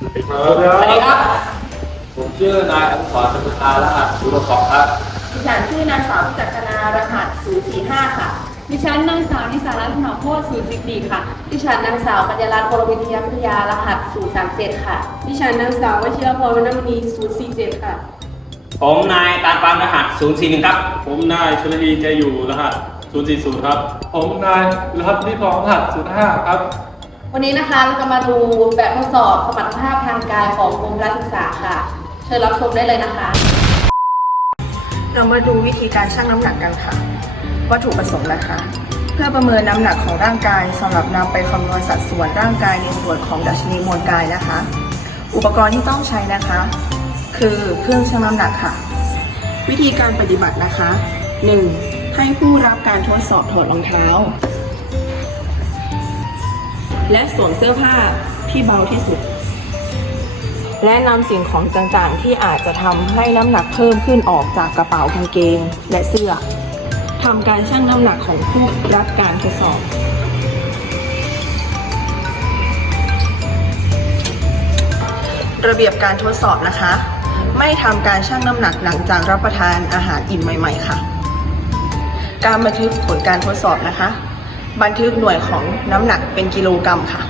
สวัสดีครับ ผมชื่อนายอนุสรณ์สมุทรารหัสศูนย์สองครับ ดิฉันชื่อนางสาวจักรนารหัส045ค่ะ ดิฉันนางสาวนิสารัตน์ถนอมโพธิ์044ค่ะ ดิฉันนางสาวปัญญารัตน์วรวิทยาวิทยารหัส037ค่ะ ดิฉันนางสาววชิรพรวรรณมณี047ค่ะ ผมนายตาลปามรหัส041ครับ ผมนายชลนีใจอยู่รหัส040ครับ ผมนายรหัสที่ของรหัส05ครับ วันนี้นะคะเราจะมาดูแบบทดสอบสมรรถภาพทางกายของกรมพละศึกษาค่ะ เชิญรับชมได้เลยนะคะ เรามาดูวิธีการชั่งน้ำหนักกันค่ะ วัตถุประสงค์นะคะ เพื่อประเมินน้ำหนักของร่างกายสำหรับนำไปคำนวณสัดส่วนร่างกายในส่วนของดัชนีมวลกายนะคะ อุปกรณ์ที่ต้องใช้นะคะ คือเครื่องชั่งน้ำหนักค่ะ วิธีการปฏิบัตินะคะ 1. ให้ผู้รับการทดสอบถอดรองเท้า และสวมเสื้อผ้าที่เบาที่สุด และนำสิ่งของต่างๆ ที่อาจจะทำให้น้ำหนักเพิ่มขึ้นออกจากกระเป๋ากางเกงและเสื้อทำการชั่งน้ำหนักของผู้รับการทดสอบระเบียบการทดสอบนะคะ ไม่ทำการชั่งน้ำหนักหลังจากรับประทานอาหารอิ่มใหม่ ๆ ค่ะ การบันทึกผลการทดสอบนะคะ บันทึกหน่วยของน้ำหนักเป็นกิโลกรัมค่ะ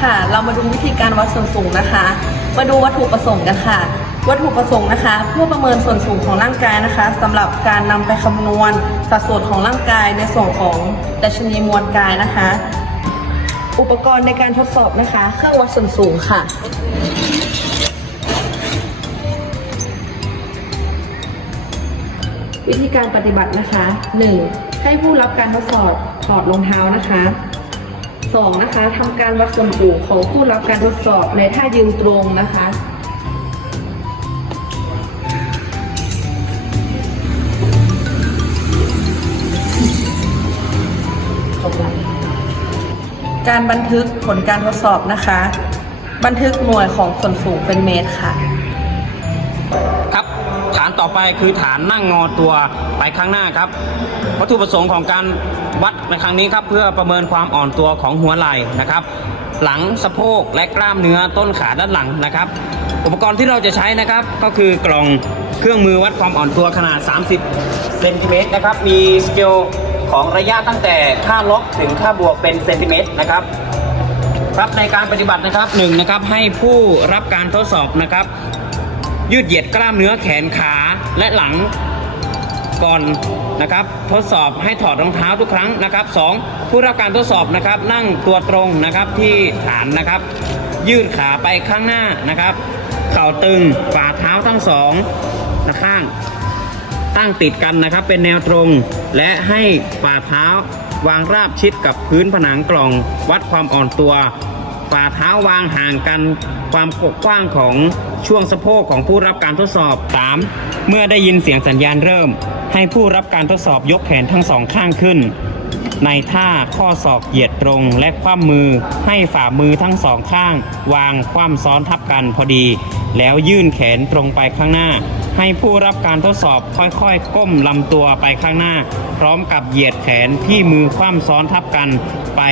ค่ะ เรามาดูวิธีการวัดส่วนสูงนะคะ มาดูวัตถุประสงค์กันค่ะ วัตถุประสงค์นะคะ เพื่อประเมินส่วนสูงของร่างกายนะคะสำหรับการนำไปคำนวณสัดส่วนของร่างกายในส่วนของดัชนีมวลกายนะคะ อุปกรณ์ในการทดสอบนะคะ เครื่องวัดส่วนสูงค่ะวิธีการปฏิบัตินะคะ 1. ให้ผู้รับการทดสอบถอดรองเท้านะคะ 2. นะคะทำการวัดส่วนสูงของผู้รับการทดสอบในท่ายืนตรงนะคะ การบันทึกผลการทดสอบนะคะ บันทึกหน่วยของส่วนสูงเป็นเมตรค่ะานต่อไปคือฐานนั่งงอตัวไปข้างหน้าครับ วัตถุประสงค์ของการวัดในครั้งนี้ครับ เพื่อประเมินความอ่อนตัวของหัวไหล่นะครับ หลังสะโพกและกล้ามเนื้อต้นขาด้านหลังนะครับ อุปกรณ์ที่เราจะใช้นะครับก็คือกล่องเครื่องมือวัดความอ่อนตัวขนาด 30เซนติเมตรนะครับ มีสเกลของระยะตั้งแต่ค่าลบถึงค่าบวกเป็นเซนติเมตรนะครับครับในการปฏิบัตินะครับหนึ่งนะครับให้ผู้รับการทดสอบนะครับ ยืดเหยียดกล้ามเนื้อแขนขาและหลังก่อนนะครับทดสอบให้ถอดรองเท้าทุกครั้งนะครับสองผู้รับการทดสอบนะครับนั่งตัวตรงนะครับที่ฐานนะครับ ยืดขาไปข้างหน้านะครับ เข่าตึงฝ่าเท้าทั้งสองนะข้างตั้งติดกันนะครับเป็นแนวตรง และให้ฝ่าเท้าวางราบชิดกับพื้นผนังกล่อง วัดความอ่อนตัว ฝ่าเท้าวางห่างกันความกว้างของช่วงสะโพกของผู้รับการทดสอบ 3. เมื่อได้ยินเสียงสัญญาณเริ่ม ให้ผู้รับการทดสอบยกแขนทั้งสองข้างขึ้น ในท่าข้อศอกเหยียดตรงและคว่ำมือให้ฝ่ามือทั้งสองข้าง วางคว่ำซ้อนทับกันพอดี แล้วยื่นแขนตรงไปข้างหน้า ให้ผู้รับการทดสอบค่อยๆ ก้มลำตัวไปข้างหน้า พร้อมกับเหยียดแขนที่มือคว่ำซ้อนทับกัน ไป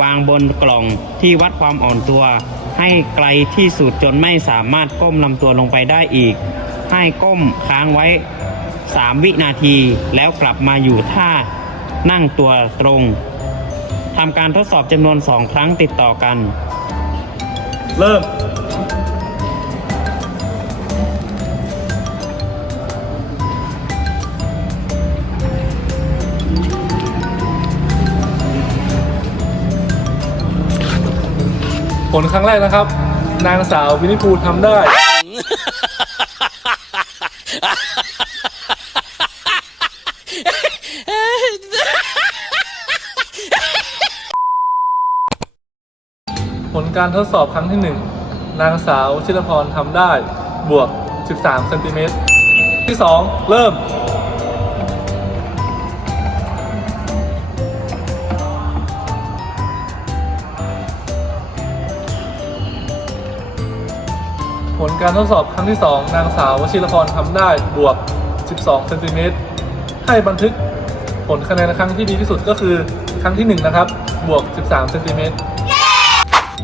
วางบนกล่องที่วัดความอ่อนตัว ให้ไกลที่สุดจนไม่สามารถก้มลำตัวลงไปได้อีก ให้ก้มค้างไว้ 3 วินาที แล้วกลับมาอยู่ท่านั่งตัวตรงทำการทดสอบจำนวน 2 ครั้งติดต่อกัน เริ่ม ผลครั้งแรกนะครับ นางสาววินิพูทำได้ ผลการทดสอบครั้งที่ 1 นางสาวชิรพรทำได้ บวก 13เซนติเมตรที่ 2 เริ่ม การทดสอบครั้งที่ 2 นางสาววชิรพรทำได้บวก 12เซนติเมตรให้บันทึกผลคะแนนครั้งที่ดีที่สุดก็คือครั้งที่ 1 นะครับ บวก 13เซนติเมตร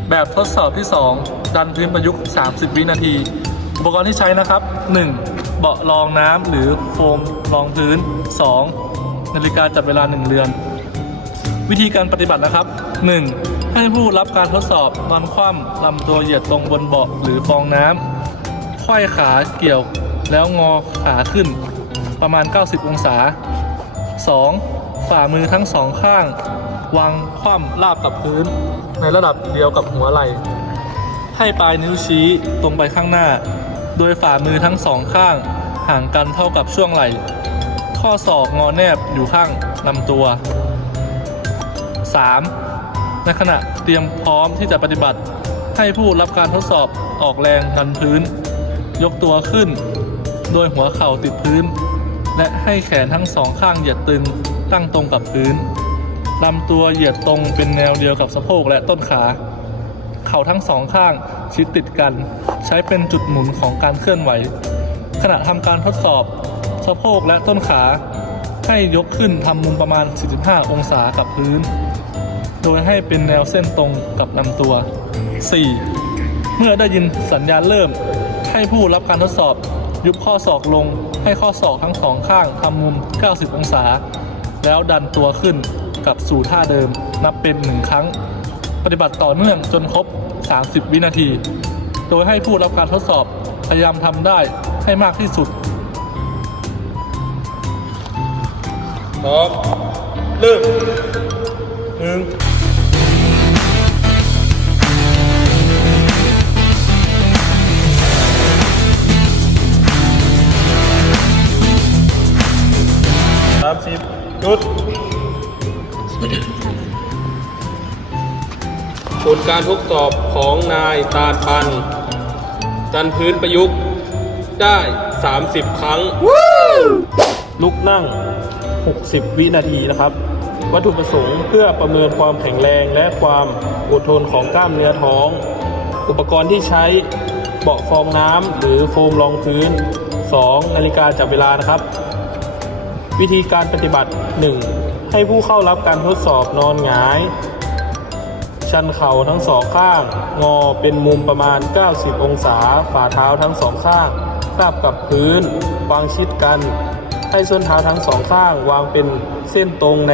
แบบทดสอบที่ 2 ดันพื้นประยุกต์ 30 วินาที อุปกรณ์ที่ใช้นะครับ 1. เบาะรองน้ำหรือโฟมรองพื้น 2. นาฬิกาจับเวลา 1เรือน วิธีการปฏิบัตินะครับ 1. ให้ผู้รับการทดสอบนอนคว่ำลำตัวเหยียดตรงบนเบาะหรือฟองน้ำ ไขว้ขาเกี่ยวแล้วงอขาขึ้น ประมาณ 90 องศา 2. ฝ่ามือทั้งสองข้าง วางคว่ำราบกับพื้น ในระดับเดียวกับหัวไหล่ ให้ปลายนิ้วชี้ตรงไปข้างหน้า โดยฝ่ามือทั้งสองข้าง ห่างกันเท่ากับช่วงไหล่ ข้อศอกงอแนบอยู่ข้างลำตัว 3. ในขณะเตรียมพร้อมที่จะปฏิบัติให้ผู้รับการทดสอบออกแรงดันพื้น ยกตัวขึ้น โดยหัวเข่าติดพื้น และให้แขนทั้งสองข้างเหยียดตึงตั้งตรงกับพื้นลำตัวเหยียดตรงเป็นแนวเดียวกับสะโพกและต้นขา เข่าทั้งสองข้างชิดติดกัน ใช้เป็นจุดหมุนของการเคลื่อนไหว ขณะทำการทดสอบ สะโพกและต้นขา ให้ยกขึ้นทำมุมประมาณ 45 องศากับพื้น โดยให้เป็นแนวเส้นตรงกับลำตัว 4. เมื่อได้ยินสัญญาณเริ่ม ให้ผู้รับการทดสอบ ยุบข้อศอกลง ให้ข้อศอกทั้งสองข้างทำมุม 90 องศา แล้วดันตัวขึ้นกลับสู่ท่าเดิม นับเป็น1ครั้ง ปฏิบัติต่อเนื่องจนครบ 30 วินาที โดยให้ผู้รับการทดสอบพยายามทำได้ให้มากที่สุดพร้อมเริ่มหนึ่งามสิบจุดผลการทดสอบของนายตาลปัน จันพื้นประยุกต์ได้ 30 ครั้ง ลุกนั่ง 60 วินาทีนะครับ วัตถุประสงค์เพื่อประเมินความแข็งแรงและความอดทนของกล้ามเนื้อท้อง อุปกรณ์ที่ใช้เบาะฟองน้ำหรือโฟมรองพื้น 2 นาฬิกาจับเวลานะครับ วิธีการปฏิบัติ 1. ให้ผู้เข้ารับการทดสอบนอนหงาย ชันเข่าทั้งสองข้าง งอเป็นมุมประมาณ 90 องศา ฝ่าเท้าทั้งสองข้างราบกับพื้น วางชิดกัน ให้ส้นเท้าทั้งสองข้าง วางเป็นเส้นตรงใน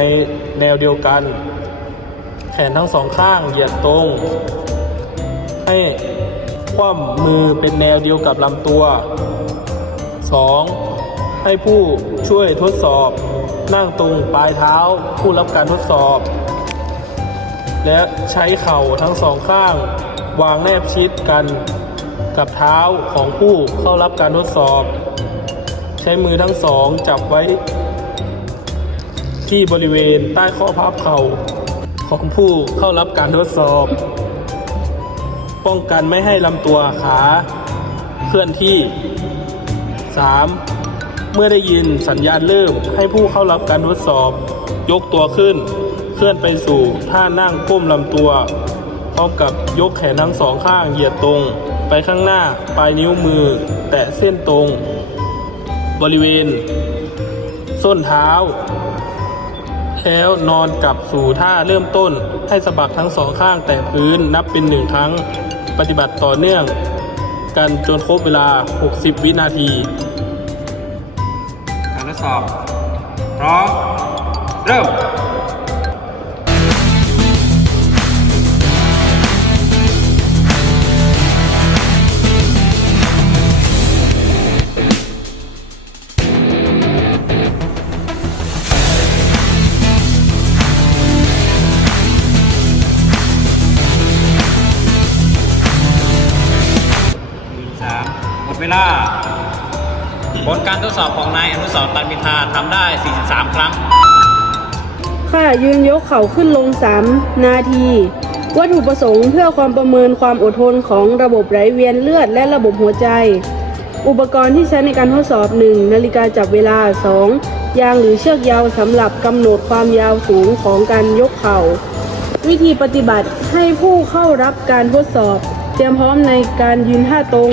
แนวเดียวกัน แขนทั้งสองข้างเหยียดตรง ให้คว่ำมือเป็นแนวเดียวกับลำตัว 2. ให้ผู้ ช่วยทดสอบ นั่งตรงปลายเท้าผู้รับการทดสอบ และใช้เข่าทั้งสองข้าง วางแนบชิดกันกับเท้าของผู้เข้ารับการทดสอบ ใช้มือทั้งสองจับไว้ ที่บริเวณใต้ข้อพับเข่าของผู้เข้ารับการทดสอบ ป้องกันไม่ให้ลำตัวขา เคลื่อนที่ 3. เมื่อได้ยินสัญญาณเริ่มให้ผู้เข้ารับการทดสอบ ยกตัวขึ้น เคลื่อนไปสู่ท่านั่งก้มลำตัวพร้อมกับยกแขนทั้งสองข้างเหยียดตรง ไปข้างหน้าปลายนิ้วมือ แตะเส้นตรง บริเวณ ส้นเท้า แล้วนอนกลับสู่ท่าเริ่มต้น ให้สะบักทั้งสองข้างแตะพื้นนับเป็นหนึ่งครั้ง ปฏิบัติต่อเนื่อง กันจนครบเวลา 60 วินาที สอบ พร้อม เริ่มสามหมดเวลา ผลการทดสอบของนายอนุสรณ์ตันมินทาทำได้ 43 ครั้ง ค่ะยืนยกเข่าขึ้นลง 3 นาที วัตถุประสงค์เพื่อความประเมินความอดทนของระบบไหลเวียนเลือดและระบบหัวใจ อุปกรณ์ที่ใช้ในการทดสอบ 1 นาฬิกาจับเวลา 2 ยางหรือเชือกยาวสำหรับกำหนดความยาวสูงของการยกเข่า วิธีปฏิบัติให้ผู้เข้ารับการทดสอบ เตรียมพร้อมในการยืนท่าตรง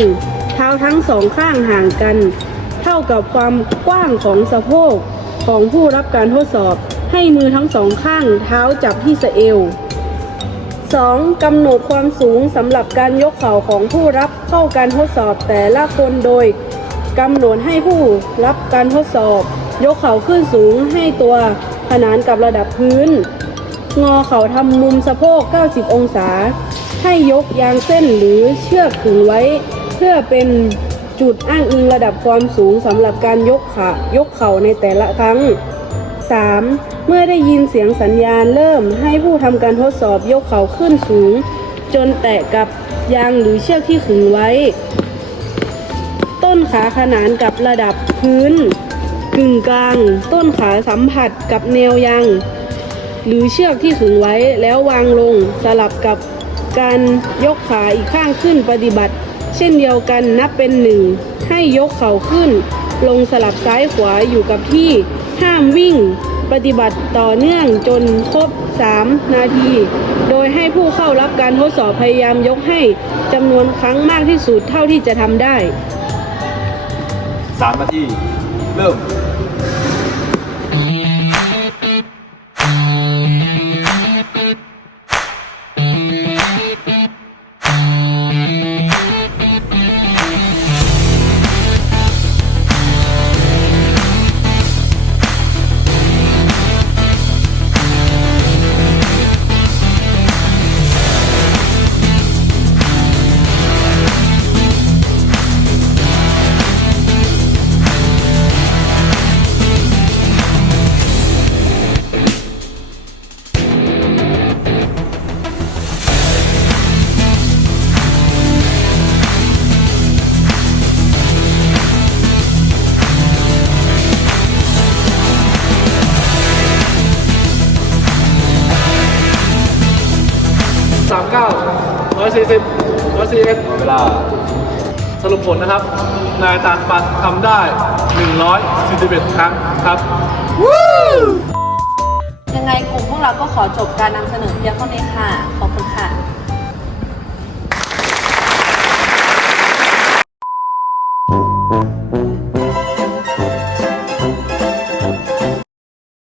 เท้าทั้งสองข้างห่างกัน เท่ากับความกว้างของสะโพกของผู้รับการทดสอบ ให้มือทั้งสองข้างเท้าจับที่สะเอว 2. กำหนดความสูงสำหรับการยกเข่าของผู้รับเข้าการทดสอบแต่ละคนโดยกำหนดให้ผู้รับการทดสอบ ยกเข่าขึ้นสูงให้ตัวขนานกับระดับพื้น งอเข่าทำมุมสะโพก 90 องศา ให้ยกยางเส้นหรือเชือกขึงไว้ เพื่อเป็น จุดอ้างอิงระดับความสูงสำหรับการยกขายกเข่าในแต่ละครั้ง 3. เมื่อได้ยินเสียงสัญญาณเริ่มให้ผู้ทำการทดสอบยกเข่าขึ้นสูง จนแตะกับยางหรือเชือกที่ขึงไว้ ต้นขาขนานกับระดับพื้น กึ่งกลาง ต้นขาสัมผัสกับแนวยางหรือเชือกที่ขึงไว้แล้ววางลงสลับกับการยกขาอีกข้างขึ้นปฏิบัติ เช่นเดียวกันนับเป็นหนึ่งให้ยกเข่าขึ้น ลงสลับซ้ายขวาอยู่กับที่ ห้ามวิ่ง ปฏิบัติต่อเนื่องจนครบ 3 นาที โดยให้ผู้เข้ารับการทดสอบพยายามยกให้จำนวนครั้งมากที่สุดเท่าที่จะทำได้สามนาที เริ่ม ร้อยสี่เอ็ดเวลา สรุปผลนะครับ นายตาสปันทำได้ 141 ครั้งครับ ยังไงกลุ่มพวกเราก็ขอจบการนำเสนอเพียงเท่านี้ค่ะ ขอบคุณค่ะ Mm-hmm.